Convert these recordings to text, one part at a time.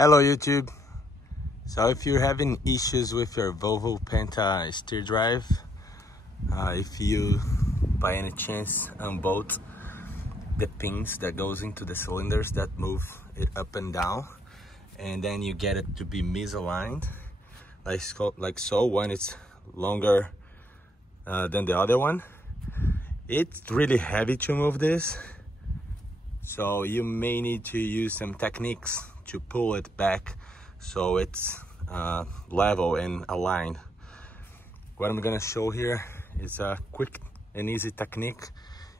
Hello YouTube. So if you're having issues with your Volvo Penta Sterndrive, if you by any chance unbolt the pins that goes into the cylinders that move it up and down, and then you get it to be misaligned like so, when it's longer than the other one, it's really heavy to move this, so you may need to use some techniques to pull it back so it's level and aligned. What I'm gonna show here is a quick and easy technique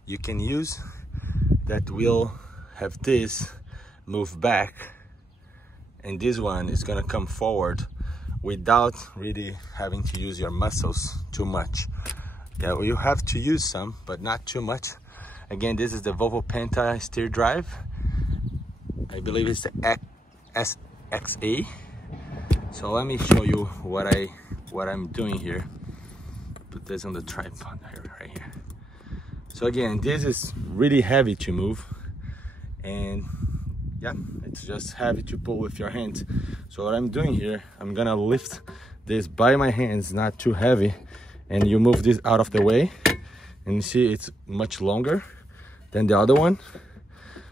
you can use that will have this move back and this one is gonna come forward without really having to use your muscles too much. Yeah, you have to use some, but not too much. Again, this is the Volvo Penta Sterndrive. I believe it's the SXA. So let me show you what I'm doing here. Put this on the tripod here, right here. So again, this is really heavy to move, and yeah, it's just heavy to pull with your hands. So what I'm doing here, I'm gonna lift this by my hands, not too heavy, and you move this out of the way, and you see it's much longer than the other one.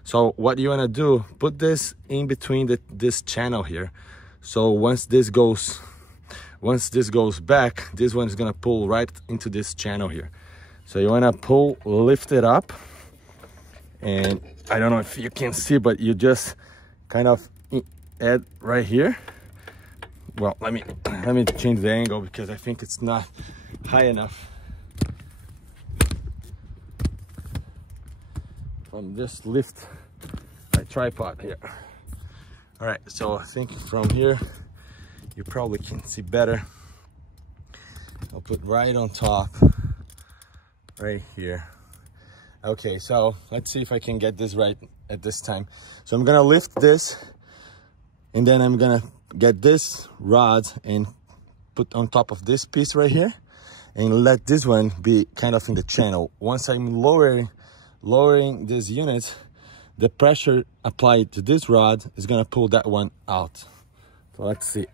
So what you want to do, put this in between this channel here. So once this goes back, this one is gonna pull right into this channel here. So you want to lift it up, and I don't know if you can see, but you just kind of add right here. Well, let me change the angle because I think it's not high enough. From this lift my tripod here. All right, so I think from here you probably can see better. I'll put right on top, right here. Okay, so let's see if I can get this right at this time. So I'm gonna lift this, and then I'm gonna get this rod and put on top of this piece right here, and let this one be kind of in the channel. Once I'm lowering this unit, the pressure applied to this rod is gonna pull that one out. So let's see.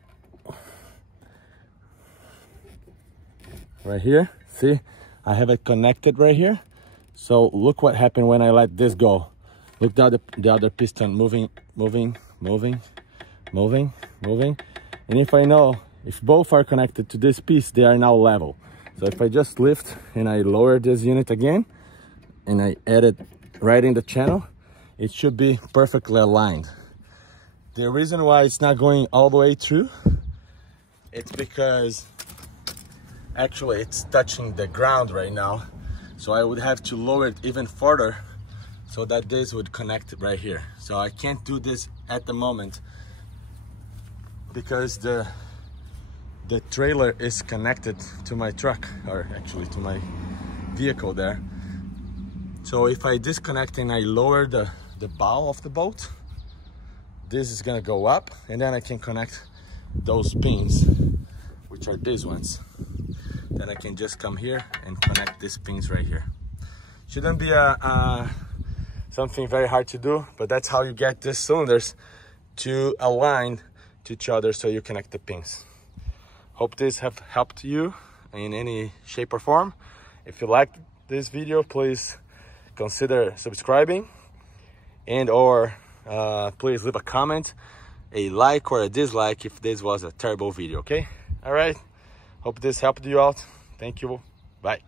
Right here, see? I have it connected right here. So look what happened when I let this go. Look at the other piston moving. And if both are connected to this piece, they are now level. So if I just lift and I lower this unit again, and I add it right in the channel, it should be perfectly aligned. The reason why it's not going all the way through, it's because actually it's touching the ground right now. So I would have to lower it even further so that this would connect right here. So I can't do this at the moment because the trailer is connected to my truck, or actually to my vehicle there. So if I disconnect and I lower the bow of the boat, this is gonna go up, and then I can connect those pins, which are these ones. Then I can just come here and connect these pins right here. Shouldn't be something very hard to do, but that's how you get these cylinders to align to each other so you connect the pins. Hope this have helped you in any shape or form. If you liked this video, please consider subscribing, and please leave a comment, a like or a dislike if this was a terrible video. Okay, all right, hope this helped you out. Thank you, bye.